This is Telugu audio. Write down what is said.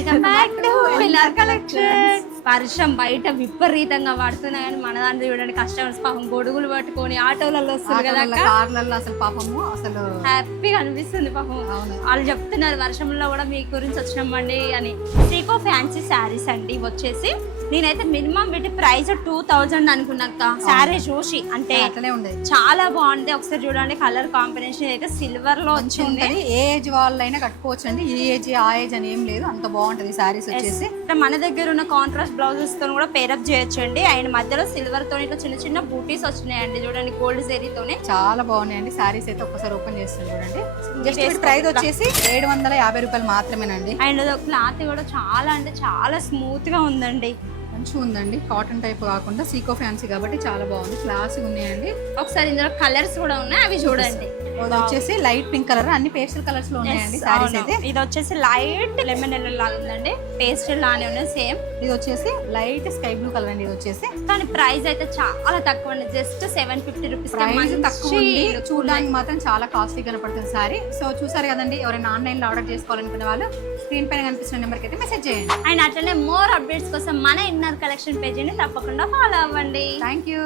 Welcome back to LR collections. వర్షం బయట విపరీతంగా పడుతున్నా కానీ మన దాంట్లో చూడండి కస్టమర్స్ పాపం గొడుగులు పట్టుకొని ఆటోలలో వస్తుంది కదా, కార్లలో అసలు పాపము అసలు హ్యాపీగా అనిపిస్తుంది పాపం. వాళ్ళు చెప్తున్నారు వర్షంలో కూడా మీ గురించి వచ్చినామండి అని. సీకో ఫ్యాన్సీ శారీస్ అండి వచ్చేసి. నేనైతే మినిమం వీటి ప్రైస్ 2000 అనుకున్నాక శారీ చూసి అంటే చాలా బాగుంది. ఒకసారి చూడండి కలర్ కాంబినేషన్ అయితే సిల్వర్ లో వచ్చింది. ఏ ఏజ్ వాళ్ళైనా కట్టుకోవచ్చు అండి, ఈ ఏజ్ ఆ ఏజ్ అని ఏం లేదు, అంత బాగుంటది శారీస్ వచ్చేసి. మన దగ్గర ఉన్న కాంట్రాస్ట్ బ్లౌజెస్ తో కూడా పేరప్ చేయొచ్చండి. అండ్ మధ్యలో సిల్వర్ తో ఇట్లా చిన్న చిన్న బూటీస్ వచ్చినాయండి చూడండి, గోల్డ్ జెరీతోనే చాలా బాగున్నాయండి శారీస్ అయితే. ఒక్కసారి ఓపెన్ చేస్తాను చూడండి. జస్ట్ ప్రైస్ వచ్చేసి 750 రూపాయలు మాత్రమేనండి. అండ్ క్లాత్ కూడా చాలా అంటే చాలా స్మూత్ గా ఉందండి, మంచిగా ఉందండి. కాటన్ టైప్ కాకుండా సీకో ఫ్యాన్సీ కాబట్టి చాలా బాగుంది, క్లాస్ ఉన్నాయండి. ఒకసారి ఇందులో కలర్స్ కూడా ఉన్నాయి, అవి చూడండి. ఇది వచ్చేసి లైట్ పింక్ కలర్, అన్ని పేస్టల్ కలర్స్ లో ఉన్నాయండి సారీస్ అయితే. ఇది వచ్చేసి లైట్ లెమన్ ఎల్లో లాగా ఉందండి, పేస్టల్ లానే ఉన్నాయి సేమ్. ఇది వచ్చేసి లైట్ స్కై బ్లూ కలర్ అండి. ఇది వచ్చేసి కానీ ప్రైస్ అయితే చాలా తక్కువ అండి, జస్ట్ 750 రూపీస్. ప్రైస్ తక్కువ ఉంది, చూడడానికి మాత్రం చాలా కాస్ట్లీ కనపడుతుంది సారీ. సో చూసారు కదండి, ఎవరైనా ఆన్లైన్ లో ఆర్డర్ చేసుకోవాలనుకునే వాళ్ళు స్క్రీన్ పైన కనిపిస్తున్న నెంబర్కి అయితే మెసేజ్ చేయండి. అండ్ అట్లనే మోర్ అప్డేట్స్ కోసం మన ఇన్నర్ కలెక్షన్ పేజీని తప్పకుండా ఫాలో అవ్వండి. Thank you.